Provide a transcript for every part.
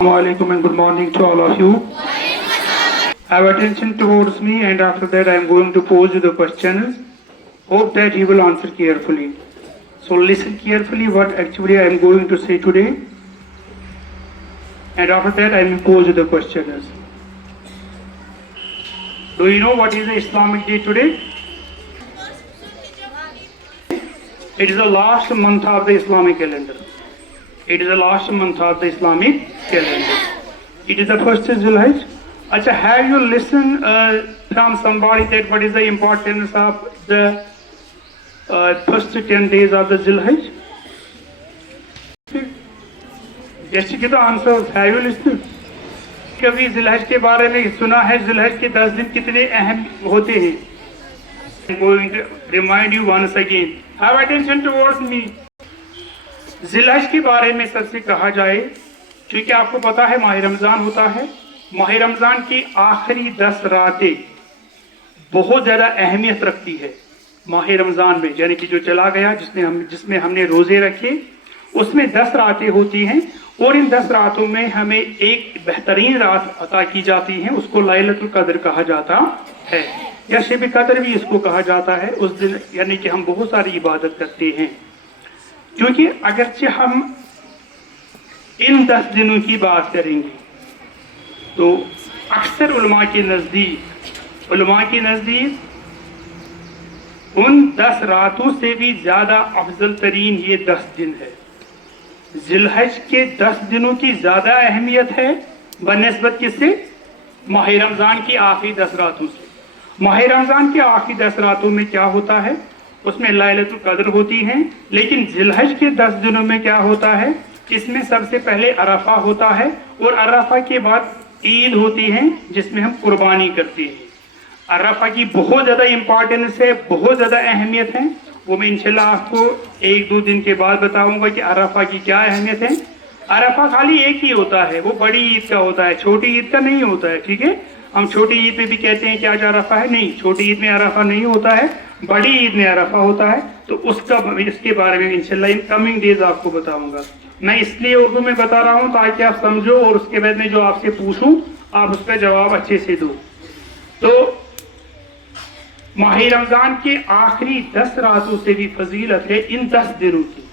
Assalamu alaikum and good morning to all of you. Have attention towards me, and after that I am going to pose you the questions. Hope that you will answer carefully. So listen carefully what actually I am going to say today, and after that I will pose you the questions. Do you know what is the Islamic day today? It is the last month of the Islamic calendar. It is the last month of the Islamic calendar. It is the first Zulhijjah. Acha, have you listened from somebody that what is the importance of the first 10 days of the Zulhijjah? Just give the answers. Have you listened? कभी ज़िलहज के बारे में सुना है? ज़िलहज के 10 दिन कितने अहम होते हैं? I'm going to remind you once again. Have attention towards me. ज़िलहज के बारे में सबसे कहा जाए, क्योंकि आपको पता है माह रमज़ान होता है। माह रमज़ान की आखिरी 10 रातें बहुत ज़्यादा अहमियत रखती है माह रमज़ान में, यानी कि जो चला गया जिसमें हमने रोज़े रखे, उसमें 10 रातें होती हैं, और इन 10 रातों में हमें एक बेहतरीन रात अता की जाती है, उसको लैलतुल कद्र कहा जाता है, या शब कद्र भी इसको कहा जाता है। उस दिन यानी कि हम बहुत सारी इबादत करते हैं, क्योंकि अगरचे हम इन 10 दिनों की बात करेंगे तो अक्सर उलमा के नज़दीक उन 10 रातों से भी ज़्यादा अफजल तरीन ये 10 दिन है। ज़िलहज के 10 दिनों की ज़्यादा अहमियत है बनिस्बत किससे? माह रमज़ान की आखिरी 10 रातों से। माह रमज़ान की आखिरी 10 रातों में क्या होता है? उसमें लैलतुल कद्र होती है, लेकिन ज़िलहज के 10 दिनों में क्या होता है? इसमें सबसे पहले अरफा होता है, और अरफा के बाद ईद होती है जिसमें हम कुर्बानी करते हैं। अरफा की बहुत ज़्यादा इम्पॉर्टेंस है, बहुत ज़्यादा अहमियत है, वो मैं इंशाल्लाह आपको 1-2 दिन के बाद बताऊंगा कि अरफा की क्या अहमियत है। अरफा खाली एक ही होता है, वो बड़ी ईद का होता है, छोटी ईद का नहीं होता है, ठीक है? हम छोटी ईद में भी कहते हैं कि आज अरफा है, नहीं, छोटी ईद में अरफा नहीं होता है, बड़ी ईद में अरफा होता है। तो इसके बारे में इंशाल्लाह इन कमिंग डेज आपको बताऊंगा। मैं इसलिए उर्दू में बता रहा हूँ ताकि आप समझो, और उसके बाद में जो आपसे पूछूं आप उसका जवाब अच्छे से दो। तो माह रमज़ान के आखिरी 10 रातों से भी फजीलत है इन 10 दिनों की,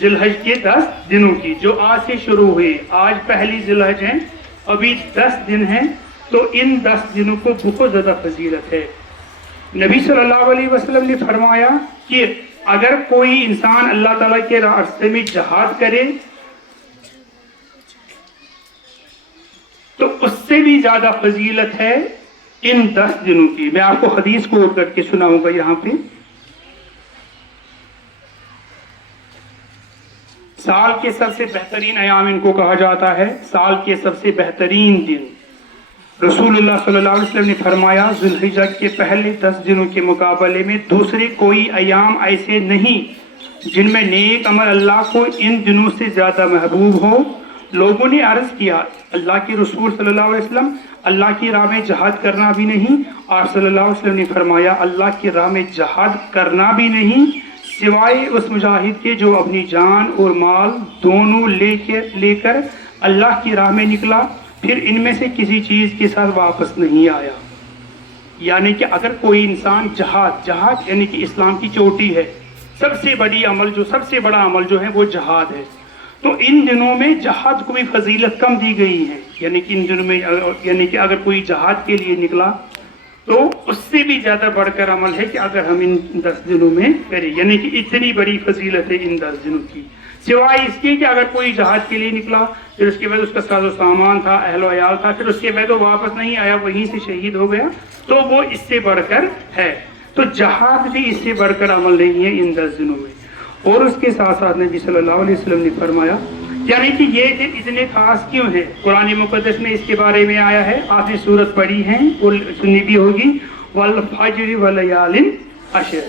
ज़िलहज के 10 दिनों की, जो आज से शुरू हुए। आज पहली ज़िलहज है, अभी 10 दिन हैं, तो इन 10 दिनों को बहुत ज़्यादा फजीलत है। नबी सल्लल्लाहु अलैहि वसल्लम ने फरमाया कि अगर कोई इंसान अल्लाह ताला के रास्ते में जहाद करे तो उससे भी ज़्यादा फजीलत है इन 10 दिनों की। मैं आपको हदीस कोट करके सुनाऊंगा यहाँ पे। साल के सबसे बेहतरीन अयाम इनको कहा जाता है, साल के सबसे बेहतरीन दिन। रसूलुल्लाह सल्लल्लाहु अलैहि वसल्लम ने फरमाया, ज़ुल्हिज्जा के पहले 10 दिनों के मुकाबले में दूसरे कोई अयाम ऐसे नहीं जिनमें नेक अमल अल्लाह को इन दिनों से ज़्यादा महबूब हो। लोगों ने अर्ज़ किया, अल्लाह के रसूल सल्लल्लाहु अलैहि वसल्लम, अल्लाह की राह में जहाद करना भी नहीं? और सल्लल्लाहु अलैहि वसल्लम ने फरमाया, अल्लाह की राह में जहाद करना भी नहीं सिवाय उस मुजाहिद के जो अपनी जान और माल दोनों लेकर अल्लाह की राह में निकला, फिर इनमें से किसी चीज़ के साथ वापस नहीं आया। यानी कि अगर कोई इंसान जहाद यानी कि इस्लाम की चोटी है, सबसे बड़ा अमल जो है वो जहाद है। तो इन दिनों में जहाद को भी फजीलत कम दी गई है, यानी कि इन दिनों में यानी कि अगर कोई जहाद के लिए निकला तो उससे भी ज़्यादा बढ़कर अमल है कि अगर हम इन 10 दिनों में करें, यानी कि इतनी बड़ी फजीलत है इन 10 दिनों की। सिवाय इसके कि अगर कोई जहाज के लिए निकला, फिर उसके बाद उसका साजो सामान था, अहलो अयाल था, फिर उसके बाद वो वापस नहीं आया, वहीं से शहीद हो गया, तो वो इससे बढ़कर है। तो जहाज भी इससे बढ़कर अमल नहीं है इन 10 दिनों में। और उसके साथ साथ नबी सल्लल्लाहु अलैहि वसल्लम ने फरमाया, यानी कि ये दिन इतने खास क्यों है? कुरान मुक़द्दस में इसके बारे में आया है, आपने सूरत पढ़ी है और सुनी भी होगी, वल फज्र व लयालिन अशर,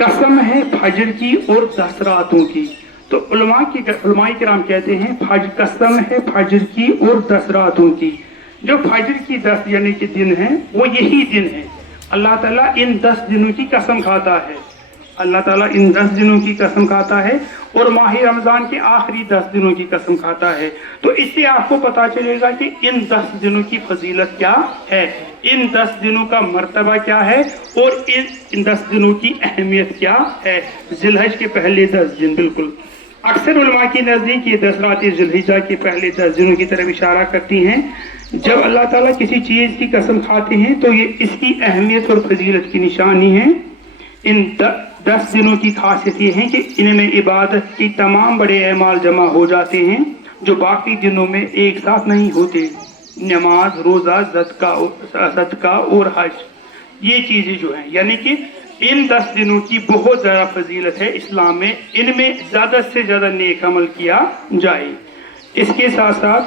कसम है फज्र की और 10 रातों की। तो उलमाए किराम कहते हैं कसम है फज्र की और 10 रातों की। जो फज्र की 10 यानी कि दिन है, वो यही दिन है। अल्लाह ताला इन 10 दिनों की कसम खाता है, अल्लाह ताला इन 10 दिनों की कसम खाता है, اور माह रमजान के आखिरी 10 दिनों की कसम खाता है। तो इससे आपको पता चलेगा कि इन 10 दिनों की फजीलत क्या है, इन 10 दिनों का मर्तबा क्या है और इन 10 दिनों की अहमियत क्या है। जिलहज के पहले 10 दिन, बिल्कुल अक्सर उलमा की नज़दीक ये 10 रातें जिलहिजा के पहले 10 दिनों की तरफ इशारा करती हैं। जब अल्लाह ताला किसी चीज़ की कसम खाते हैं तो ये इसकी अहमियत और फजीलत की निशानी है। इन 10 दिनों की खासियत ये है कि इनमें इबादत की तमाम बड़े अमाल जमा हो जाते हैं जो बाकी दिनों में एक साथ नहीं होते। नमाज, रोज़ा, सदका और हज, ये चीज़ें जो हैं, यानी कि इन 10 दिनों की बहुत ज़्यादा फजीलत है इस्लाम में। इनमें ज़्यादा से ज़्यादा नेक अमल किया जाए। इसके साथ साथ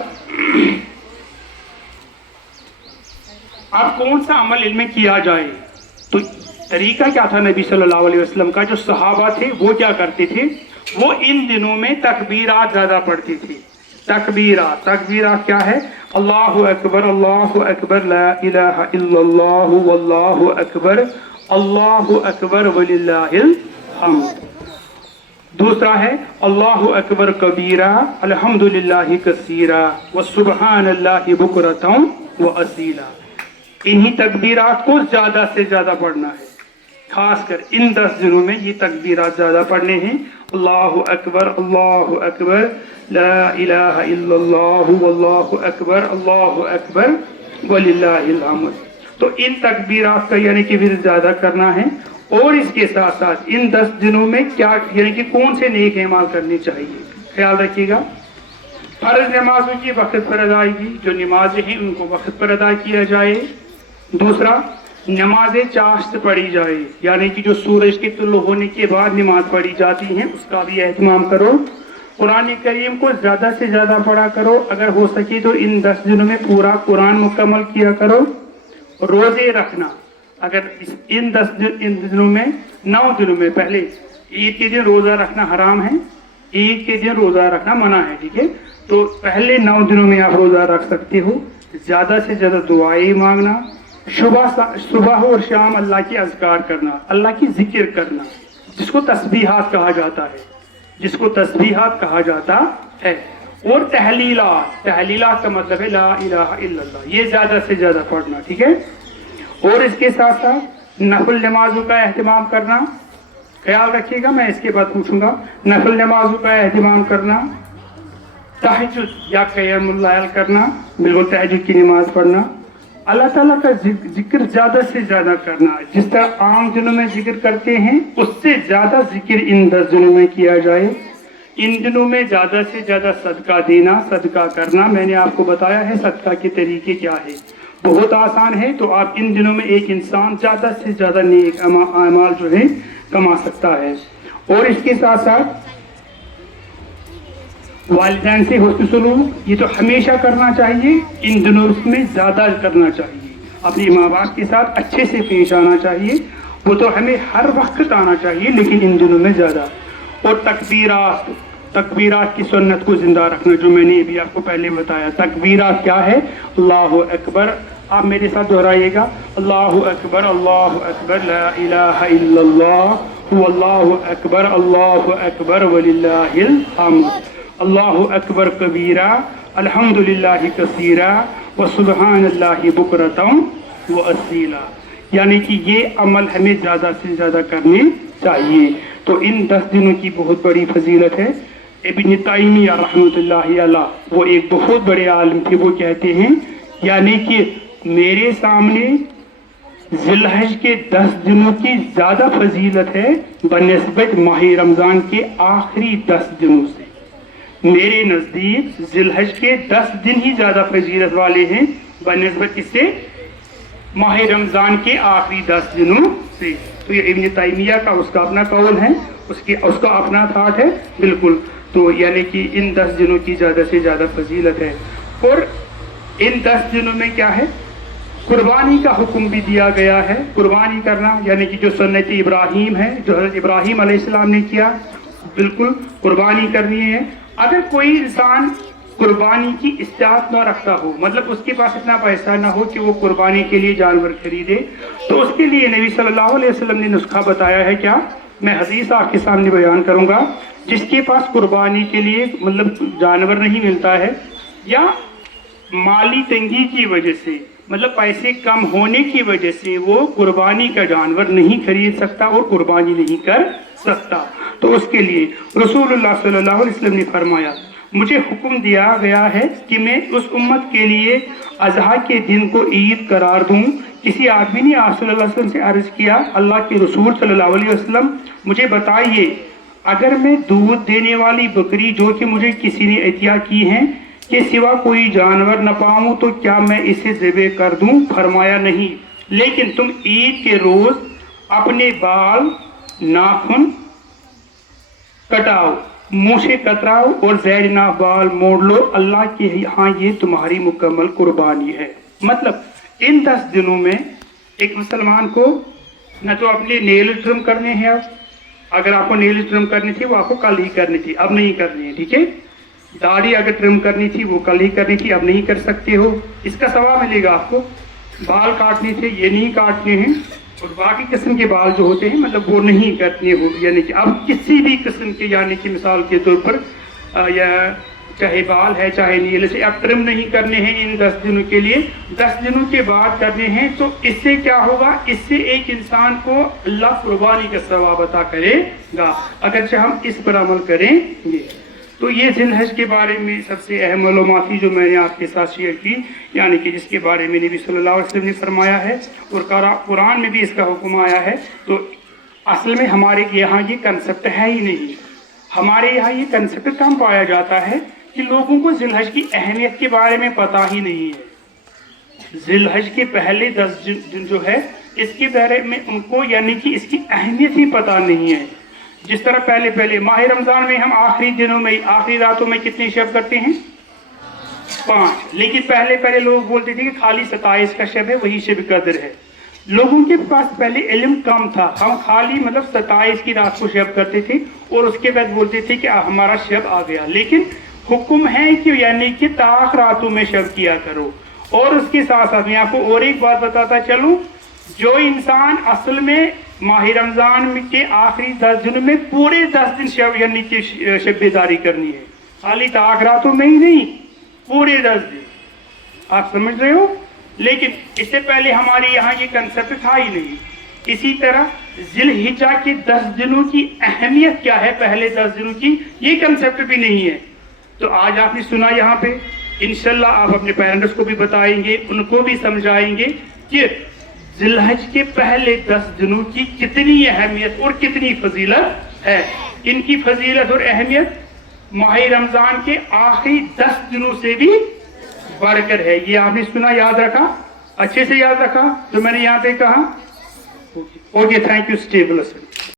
अब कौन सा अमल इनमें किया जाए, तो तरीका क्या था नबी सल्लल्लाहु अलैहि वसल्लम का। जो सहाबा थे वो क्या करते थे, वो इन दिनों में तकबीरात ज़्यादा पढ़ते थे। तकबीरात क्या है, अल्लाहु अकबर, ला इलाहा इल्लल्लाहु वल्लाहु अकबर, अल्लाहु अकबर वलिल्लाहिल हम्द। दूसरा है अल्लाहु अकबर कबीरा, अल्हम्दुलिल्लाहि कसीरा, व सुब्हानल्लाहि बुकरतम व असीला। इन्हीं तकबीरात को ज़्यादा से ज़्यादा पढ़ना है। खासकर इन 10 दिनों में ये तकबीरात ज़्यादा पढ़ने हैं। अल्लाहु अकबर, ला इलाहा इल्लल्लाहु वल्लाहु अकबर वलिल्लाहिल हम्द। तो इन तकबीरात का यानी कि फिर ज़्यादा करना है। और इसके साथ साथ इन 10 दिनों में क्या, यानी कि कौन से नेक अमाल करने चाहिए, ख्याल रखिएगा। फर्ज नमाजों की वक्त पर अदायगी, जो नमाजें हैं उनको वक्त पर अदा किया जाए। दूसरा, नमाजें चाश्त पढ़ी जाए, यानी कि जो सूरज के तुलू होने के बाद नमाज पढ़ी जाती हैं उसका भी एहतमाम करो। कुरान करीम को ज़्यादा से ज़्यादा पढ़ा करो, अगर हो सके तो इन 10 दिनों में पूरा कुरान मुकम्मल किया करो। रोज़े रखना, अगर इन दिनों में 9 दिनों में पहले ईद के दिन रोज़ा रखना हराम है, ईद के दिन रोज़ा रखना मना है, ठीक है। तो पहले 9 दिनों में आप रोज़ा रख सकते हो। ज़्यादा से ज़्यादा दुआएं मांगना, सुबह और शाम अल्लाह की अज़कार करना, अल्लाह की जिक्र करना, जिसको तस्बीहात कहा जाता है। और तहलीलात का मतलब है ला इलाहा इल्लल्लाह, ये ज़्यादा से ज़्यादा पढ़ना, ठीक है। और इसके साथ साथ नफल नमाजों का एहतमाम करना, ख्याल रखिएगा, मैं इसके बाद पूछूंगा। नफल नमाजों का एहतमाम करना, तहज्जुद या क़यामुल लैल करना, बिल्कुल तहज्जुद की नमाज पढ़ना, अल्लाह ताला का जिक्र ज़्यादा से ज़्यादा करना। जिस तरह आम दिनों में जिक्र करते हैं उससे ज़्यादा जिक्र इन 10 दिनों में किया जाए। इन दिनों में ज़्यादा से ज़्यादा सदका देना, सदका करना। मैंने आपको बताया है सदका के तरीके क्या है, बहुत आसान है। तो आप इन दिनों में एक इंसान ज़्यादा से ज़्यादा नेक अमाल जो है कमा सकता है। और इसके साथ साथ वालिदैन से हुस्न सलूक, ये तो हमेशा करना चाहिए, इन दिनों में ज़्यादा करना चाहिए। अपने माँ बाप के साथ अच्छे से पेश आना चाहिए, वो तो हमें हर वक्त आना चाहिए, लेकिन इन दिनों में ज़्यादा। और तकबीरात की सुन्नत को जिंदा रखना, जो मैंने अभी आपको पहले बताया। तकबीरात क्या है, अल्लाहु अकबर, आप मेरे साथ दोहराइएगा, अल्लाहु अकबर, ला इलाहा इल्लल्लाह अल्लाहु अकबर वलिल्लाहिल हम्द, अल्लाहु अकबर कबीरा, अल्हम्दुलिल्लाहि कसीरा, व सुब्हानल्लाहि बुकरतम व असीला। यानी कि ये अमल हमें ज़्यादा से ज़्यादा करने चाहिए। तो इन 10 दिनों की बहुत बड़ी फजीलत है। इब्न तैमिया रहमतुल्लाहि अलैह, वो एक बहुत बड़े आलिम थे, वो कहते हैं यानी कि मेरे सामने जिलहज के 10 दिनों की ज़्यादा फजीलत है बनिस्बत माह रमज़ान के आखिरी 10 दिनों से। मेरे नज़दीक जिलहज के 10 दिन ही ज़्यादा फजीलत वाले हैं बनिस्बत इससे माह रमज़ान के आखिरी 10 दिनों से। तो ये इब्न तैमिया का उसका अपना कौल है, उसका अपना थाट है, बिल्कुल। तो यानी कि इन 10 दिनों की ज़्यादा से ज़्यादा फजीलत है। और इन 10 दिनों में क्या है, कुर्बानी का हुक्म भी दिया गया है। कुर्बानी करना यानी कि जो सुन्नत इब्राहीम है, जो हज़रत इब्राहीम अलैहिस्सलाम ने किया, बिल्कुल कुर्बानी करनी है। अगर कोई इंसान कुर्बानी की इस्तात न रखता हो, मतलब उसके पास इतना पैसा ना हो कि वो कुर्बानी के लिए जानवर खरीदे, तो उसके लिए नबी सल्लल्लाहु अलैहि वसल्लम ने नुस्खा बताया है। क्या, मैं हदीस आपके सामने बयान करूंगा। جس کے پاس قربانی کے لیے مطلب جانور نہیں ملتا ہے یا مالی تنگی کی وجہ سے مطلب پیسے کم ہونے کی وجہ سے وہ قربانی کا جانور نہیں خرید سکتا اور قربانی نہیں کر سکتا، تو اس کے لیے رسول اللہ صلی اللہ علیہ وسلم نے فرمایا مجھے حکم دیا گیا ہے کہ میں اس امت کے لیے اضحیٰ کے دن کو عید قرار دوں۔ کسی آدمی نے آپ صلی اللہ علیہ وسلم سے عرض کیا اللہ کے رسول صلی اللہ علیہ وسلم مجھے بتائیے اگر میں دودھ دینے والی بکری جو کہ مجھے کسی نے عطیہ کی ہیں کہ سوا کوئی جانور نہ پاؤں تو کیا میں اسے ذبح کر دوں؟ فرمایا نہیں، لیکن تم عید کے روز اپنے بال ناخن کٹاؤ، منہ کتراؤ اور زیڈ نہ بال موڑ لو، اللہ کے ہاں یہ تمہاری مکمل قربانی ہے۔ مطلب ان 10 دنوں میں ایک مسلمان کو نہ تو اپنے نیل ٹرم کرنے ہیں، اگر آپ کو نیل ٹرم کرنی تھی وہ آپ کو کل ہی کرنی تھی، اب نہیں کرنی ہے، ٹھیک ہے؟ داڑھی اگر ٹرم کرنی تھی وہ کل ہی کرنی تھی، اب نہیں کر سکتے ہو، اس کا ثواب ملے گا آپ کو۔ بال کاٹنے تھے یہ نہیں کاٹنے ہیں، اور باقی قسم کے بال جو ہوتے ہیں مطلب وہ نہیں کرنے ہو، یعنی کہ اب کسی بھی قسم کے یعنی کہ مثال کے طور پر یا چاہے بال ہے چاہے نیل سے اب ٹرم نہیں کرنے ہیں ان 10 دنوں کے لیے، 10 دنوں کے بعد کرنے ہیں، تو اس سے کیا ہوگا؟ اس سے ایک انسان کو اللہ قربانی کا ثواب عطا کرے گا اگرچہ ہم اس پر عمل کریں گے۔ تو یہ ذی الحج کے بارے میں سب سے اہم معلومات تھی جو میں نے آپ کے ساتھ شیئر کی، یعنی کہ جس کے بارے میں نبی صلی اللہ علیہ وسلم نے فرمایا ہے اور قرآن میں بھی اس کا حکم آیا ہے۔ تو اصل میں ہمارے یہاں یہ کنسپٹ ہے ہی نہیں، ہمارے یہاں یہ کنسپٹ کم پایا جاتا ہے کہ لوگوں کو ذی الحج کی اہمیت کے بارے میں پتہ ہی نہیں ہے۔ ذی الحج کے پہلے 10 دن جو ہے اس کے بارے میں ان کو یعنی کہ اس کی اہمیت ہی پتہ نہیں ہے۔ جس طرح پہلے ماہ رمضان میں ہم آخری دنوں میں آخری راتوں میں کتنے شب کرتے ہیں؟ 5، لیکن پہلے لوگ بولتے تھے کہ خالی 27 کا شب ہے وہی شب قدر ہے۔ لوگوں کے پاس پہلے علم کم تھا، ہم خالی مطلب 27 کی رات کو شب کرتے تھے اور اس کے بعد بولتے تھے کہ ہمارا شب آ گیا، لیکن حکم ہے کہ یعنی کہ تاخ راتوں میں شب کیا کرو۔ اور اس کے ساتھ ساتھ میں آپ کو اور ایک بات بتاتا چلوں، جو انسان اصل میں ماہ رمضان کے آخری 10 دنوں میں پورے 10 دن شب یعنی کہ شب بیداری کرنی ہے، خالی تاخراتوں میں ہی نہیں، پورے 10 دن، آپ سمجھ رہے ہو؟ لیکن اس سے پہلے ہمارے یہاں یہ کنسپٹ تھا ہی نہیں۔ اسی طرح ذی الحجہ کے 10 دنوں کی اہمیت کیا ہے، پہلے 10 دنوں کی یہ کنسپٹ بھی نہیں ہے۔ تو آج آپ نے سنا یہاں پہ، انشاءاللہ آپ اپنے پیرنٹس کو بھی بتائیں گے، ان کو بھی سمجھائیں گے کہ ذی الحج کے پہلے 10 دنوں کی کتنی اہمیت اور کتنی فضیلت ہے۔ ان کی فضیلت اور اہمیت ماہ رمضان کے آخری 10 دنوں سے بھی بڑھ کر ہے۔ یہ آپ نے سنا، یاد رکھا، اچھے سے یاد رکھا جو میں نے یہاں پہ کہا؟ Okay, thank you, stay blessed.